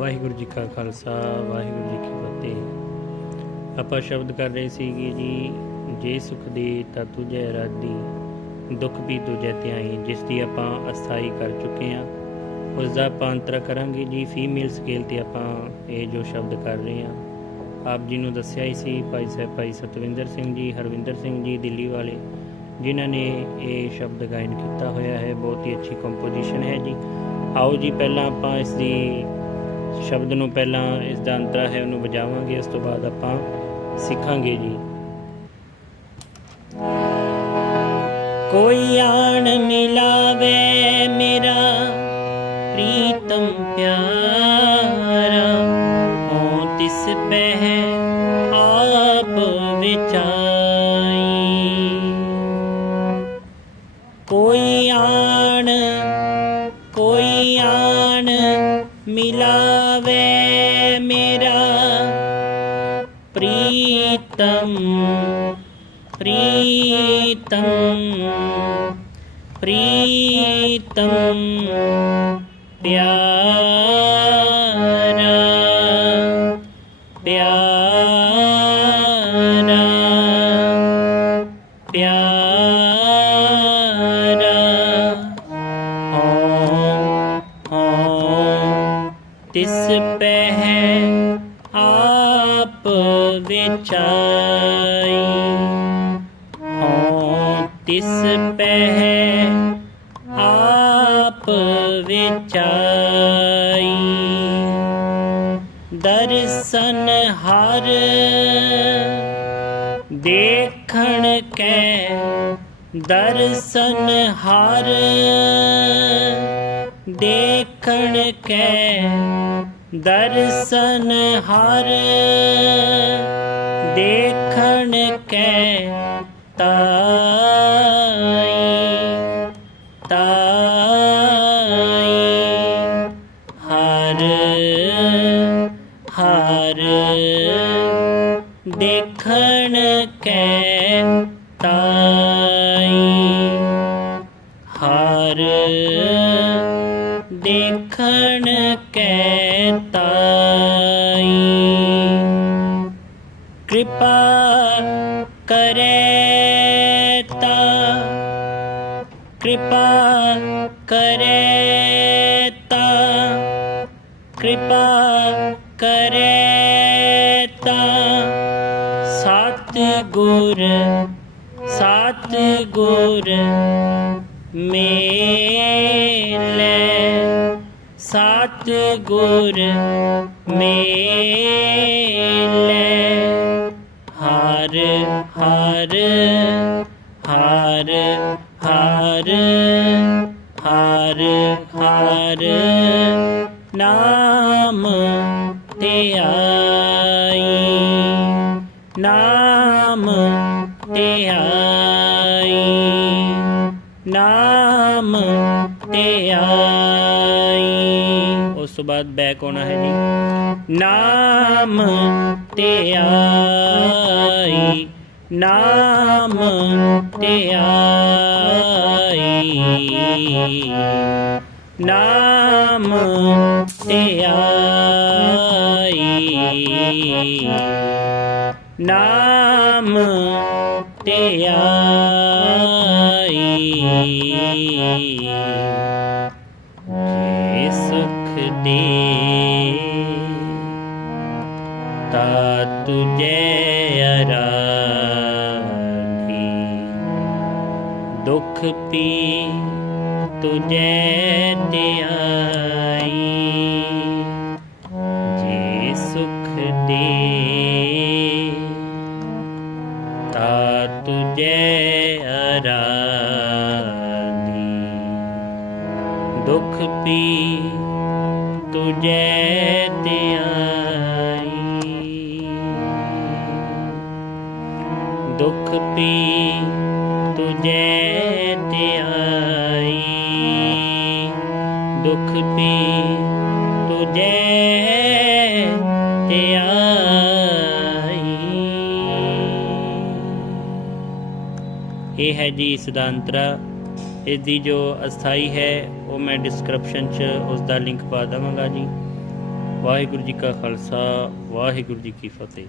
ਵਾਹਿਗੁਰੂ ਜੀ ਕਾ ਖਾਲਸਾ, ਵਾਹਿਗੁਰੂ ਜੀ ਕੀ ਫਤਿਹ। ਆਪਾਂ ਸ਼ਬਦ ਕਰ ਰਹੇ ਸੀਗੇ ਜੀ, ਜੇ ਸੁਖ ਦੇ ਤਾਂ ਤੁਝੇ ਰਾਦੀ ਦੁੱਖ ਵੀ ਤੁਝੇ ਧਿਆਈ ਜਿਸ ਦੀ ਆਪਾਂ ਅਸਥਾਈ ਕਰ ਚੁੱਕੇ ਹਾਂ। ਉਸ ਦਾ ਆਪਾਂ ਅੰਤਰ ਕਰਾਂਗੇ ਜੀ ਫੀਮੇਲ ਸਕੇਲ ਤੇ ਆਪਾਂ ਇਹ ਜੋ ਸ਼ਬਦ ਕਰ ਰਹੇ ਹਾਂ। ਆਪ ਜੀ ਨੂੰ ਦੱਸਿਆ ਹੀ ਸੀ, ਭਾਈ ਸਾਹਿਬ, ਭਾਈ ਸਤਵਿੰਦਰ ਸਿੰਘ ਜੀ, ਹਰਵਿੰਦਰ ਸਿੰਘ ਜੀ, ਦਿੱਲੀ ਵਾਲੇ, ਜਿਨ੍ਹਾਂ ਨੇ ਇਹ ਸ਼ਬਦ ਗਾਇਨ ਕੀਤਾ ਹੋਇਆ ਹੈ। ਬਹੁਤ ਹੀ ਅੱਛੀ ਕੰਪੋਜੀਸ਼ਨ ਹੈ ਜੀ। ਆਓ ਜੀ, ਪਹਿਲਾਂ ਆਪਾਂ ਇਸ ਦੀ ਸ਼ਬਦ ਨੂੰ ਪਹਿਲਾਂ ਇਸ ਦਾ ਅੰਤਰਾ ਹੈ, ਉਹਨੂੰ ਵਜਾਵਾਂਗੇ, ਉਸ ਤੋਂ ਬਾਅਦ ਆਪਾਂ ਸਿੱਖਾਂਗੇ ਜੀ। ਕੋਈ ਆਣ ਮਿਲਾਵੇ ਮੇਰਾ ਪ੍ਰੀਤਮ ਪਿਆਰਾ। ਹੋ ਤਿਸ ਪਹਿ ਆਪ ਵਿਚਾਈ। ਕੋਈ ਆਣ ਕੋਈ ਆਣ ਮਿਲਾਵੇ ਮੇਰਾ ਪ੍ਰੀਤਮ ਪ੍ਰੀਤਮ ਪ੍ਰੀਤਮ ਪਿਆਰਾ ਪਹਿ ਆਪ ਵਿਚਾਈ ਹਉ ਤਿਸ ਪਹਿ ਆਪ ਵਿਚਾਈ ਦਰਸ਼ਨ ਹਰ ਦੇਖਣ ਕੈ ਦਰਸ਼ਨ ਹਰ ਦੇਖਣ ਕੈ ਦਰਸ਼ਨ ਹਰ ਦੇਖਣ ਕੈ ਤਾਈ ਤਾਈ ਹਰ ਹਰ ਦੇਖਣ ਕੈ ਤਾਈ ਹਰ ਦੇਖਣ ਕੈ ਕਿਰਪਾ ਕਰੇ ਤਾ ਕਿਰਪਾ ਕਰੇ ਤਾ ਕਿਰਪਾ ਕਰੇ ਤਾ ਸਤ ਗੁਰ ਸਤ ਗੁਰ ਮੇਲੇ ਸਤ ਗੁਰ ਮੇਲੇ ਹਰ ਹਰ ਹਰ ਹਰ ਹਰ ਹਰ ਨਾਮ ਤੇ ਆਈ। ਨਾਮ ਤੇ ਆਈ। ਨਾਮ ਤੇ ਆਈ। ਉਸ ਤੋਂ ਬਾਅਦ ਬੈਕ ਆਉਣਾ ਹੈ ਜੀ। ਨਾਮ ਤੇ ਆਈ। ਨਾਮ ਤੇ ਆਈ। ਨਾਮ ਤੇ ਆਈ। ਨਾਮ ਤੇ ਆਈ। ਸੁਖ ਤਾ ਤੁਝੇ ਅਰਾਧੀ। ਦੁਖ ਪੀ ਤੁਝੇ ਧਿਆਈ ਜੇ ਸੁਖ ਦੇ, ਤਾ ਤੁਝੇ ਅਰਾਧੀ। ਦੁਖ ਪੀ ਤੁਝੇ ਧਿਆਈ। ਦੁਖ ਪੀ ਤੁਝੇ ਧਿਆਈ। ਦੁਖ ਪੀ ਤੁਝੇ ਧਿਆਈ। ਇਹ ਹੈ ਜੀ ਇਸ ਅੰਤਰਾ ਇਸ ਦੀ ਜੋ ਅਸਥਾਈ ਹੈ, ਉਹ ਮੈਂ ਡਿਸਕ੍ਰਿਪਸ਼ਨ 'ਚ ਉਸ ਦਾ ਲਿੰਕ ਪਾ ਦੇਵਾਂਗਾ ਜੀ। ਵਾਹਿਗੁਰੂ ਜੀ ਕਾ ਖਾਲਸਾ, ਵਾਹਿਗੁਰੂ ਜੀ ਕੀ ਫਤਿਹ।